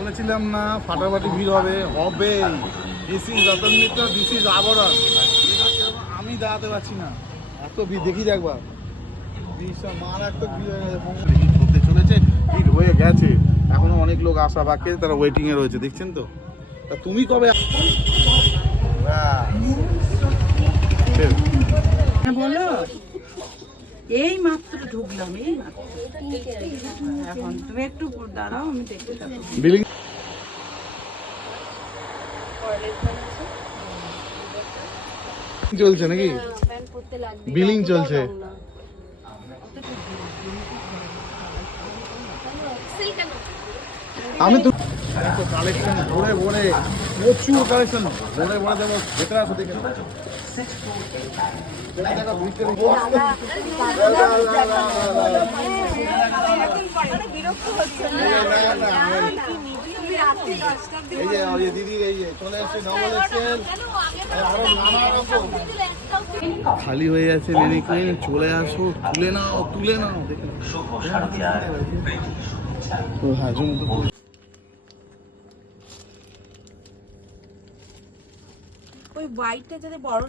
বলেছিলাম না ফাটাফাটি ভিড় হবে হবে। This is Ratan Mitra, this is আবরণ। আমি দাঁড়াতে পারছি না, এত ভিড় দেখি একবার। মারাত্মক ভিড় হতে চলেছে, ভিড় হয়ে গেছে, এখনো অনেক লোক আসা বাকি, তারা ওয়েটিং এ রয়েছে, দেখছেন তো। তা তুমি কবে? বলো, এই মাত্র ঢুকলাম, এই মাত্র। এখন তুমি একটু দাঁড়াও, আমি দেখতে থাকবো। বিলিং চলছে নাকি? বিলিং চলছে। আমি তো কালেকশন ভরে ভরে, প্রচুর কালেকশন ভরে ভরে দেবো, ভেতরে আসো দেখে নাও। এই যে দিদি, এই যে চলে এসছে, ডবল এক্সেল, আরো নানা রকম খালি হয়ে যাচ্ছে। ম্যানিকুইন চলে আসো, তুলে নাও তুলে নাও, দেখে হ্যাঁ জমতো। ওই হোয়াইটটা যদি বড়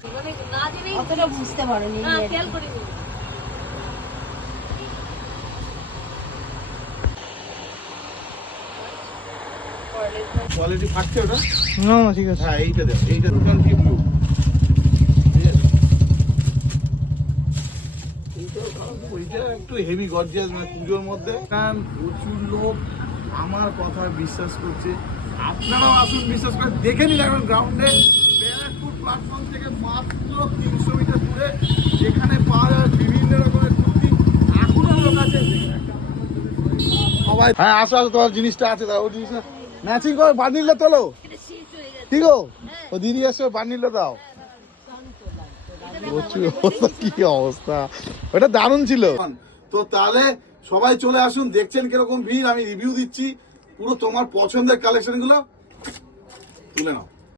না জেনেই অতটা বুঝতে পারোনি, না খেয়াল করিনি। কোয়ালিটি থাকছে ওটা? না না ঠিক আছে। হ্যাঁ এইটা দেখ, এইটা দোকান কি ব্লু, ওইটা একটু হেভি গর্জিয়াস, মানে পুজোর মধ্যে প্রচুর লোক আমার কথা বিশ্বাস করছে। আপনারাও আসুন, বিশ্বাস করে দেখে নিন এখন গ্রাউন্ডে ব্যারাকপুর প্ল্যাটফর্ম থেকে মাত্র 300 মিটার দূরে, যেখানে পাওয়া যায় বিভিন্ন রকমের কুর্তি। এখনো লোক আছে সবাই। হ্যাঁ আসো আসো, তোমার জিনিসটা আছে, দাও ওই জিনিসটা ম্যাচিং করে বান্ডিলটা তোলো। ঠিক ও দিদি এসে বান্ডিলটা দাও। প্রচুর অবস্থা, কি অবস্থা, ওটা দারুণ ছিল। তো তাহলে সবাই চলে আসুন, দেখছেন কিরকম ভিড়, আমি রিভিউ দিচ্ছি পুরো। তোমার পছন্দের কালেকশন গুলো তুলে নাও।